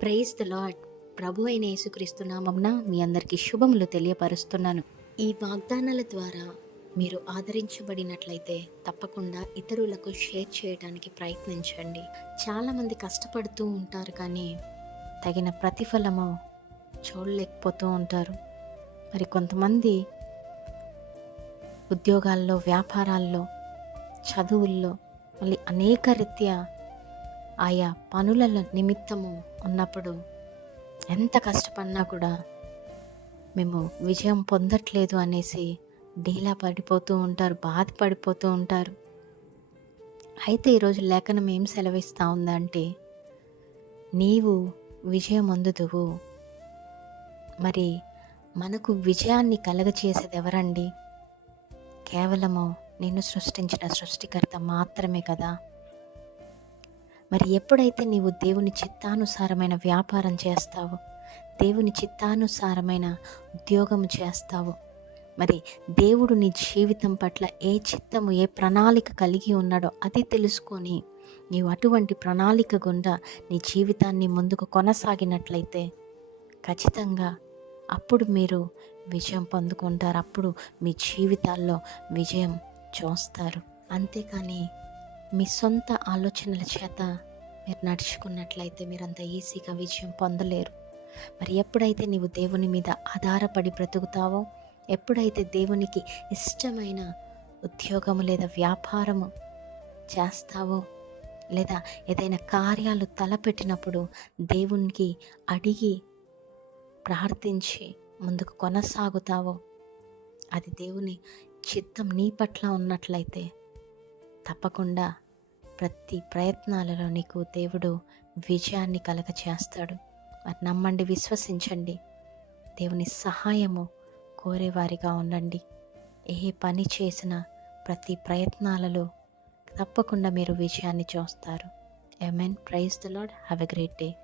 Praise the lord. ప్రభు అయిన యేసుక్రీస్తు నామమున మీ అందరికీ శుభములు తెలియపరుస్తున్నాను. ఈ వాగ్దానాల ద్వారా మీరు ఆదరించబడినట్లయితే తప్పకుండా ఇతరులకు షేర్ చేయడానికి ప్రయత్నించండి. చాలామంది కష్టపడుతూ ఉంటారు కానీ తగిన ప్రతిఫలము చూడలేకపోతూ ఉంటారు. మరి కొంతమంది ఉద్యోగాల్లో, వ్యాపారాల్లో, చదువుల్లో, మళ్ళీ అనేక రీత్యా ఆయా పనుల నిమిత్తము ఉన్నప్పుడు ఎంత కష్టపడినా కూడా మేము విజయం పొందట్లేదు అనేసి డీలా పడిపోతూ ఉంటారు, బాధపడిపోతూ ఉంటారు. అయితే ఈరోజు లేఖనం ఏం సెలవిస్తూ ఉందంటే, నీవు విజయం అందుదువు. మరి మనకు విజయాన్ని కలగచేసేది ఎవరండి? కేవలము నిన్ను సృష్టించిన సృష్టికర్త మాత్రమే కదా. మరి ఎప్పుడైతే నీవు దేవుని చిత్తానుసారమైన వ్యాపారం చేస్తావో, దేవుని చిత్తానుసారమైన ఉద్యోగం చేస్తావో, మరి దేవుడు నీ జీవితం పట్ల ఏ చిత్తము, ఏ ప్రణాళిక కలిగి ఉన్నాడో అది తెలుసుకొని నీవు అటువంటి ప్రణాళిక గుండా నీ జీవితాన్ని ముందుకు కొనసాగినట్లయితే ఖచ్చితంగా అప్పుడు మీరు విజయం పొందుకుంటారు. అప్పుడు మీ జీవితాల్లో విజయం చూస్తారు. అంతేకాని మీ సొంత ఆలోచనల చేత మీరు నడుచుకున్నట్లయితే మీరంత ఈజీగా విజయం పొందలేరు. మరి ఎప్పుడైతే నీవు దేవుని మీద ఆధారపడి బ్రతుకుతావో, ఎప్పుడైతే దేవునికి ఇష్టమైన ఉద్యోగము లేదా వ్యాపారము చేస్తావో, లేదా ఏదైనా కార్యాలు తలపెట్టినప్పుడు దేవునికి అడిగి ప్రార్థించి ముందుకు కొనసాగుతావో, అది దేవుని చిత్తం నీ పట్ల ఉన్నట్లయితే తప్పకుండా ప్రతి ప్రయత్నాలలో నీకు దేవుడు విజయాన్ని కలగచేస్తాడు. మరి నమ్మండి, విశ్వసించండి. దేవుని సహాయము కోరేవారిగా ఉండండి. ఏ పని చేసినా ప్రతి ప్రయత్నాలలో తప్పకుండా మీరు విజయాన్ని చూస్తారు. Amen. Praise the Lord. Have a great day.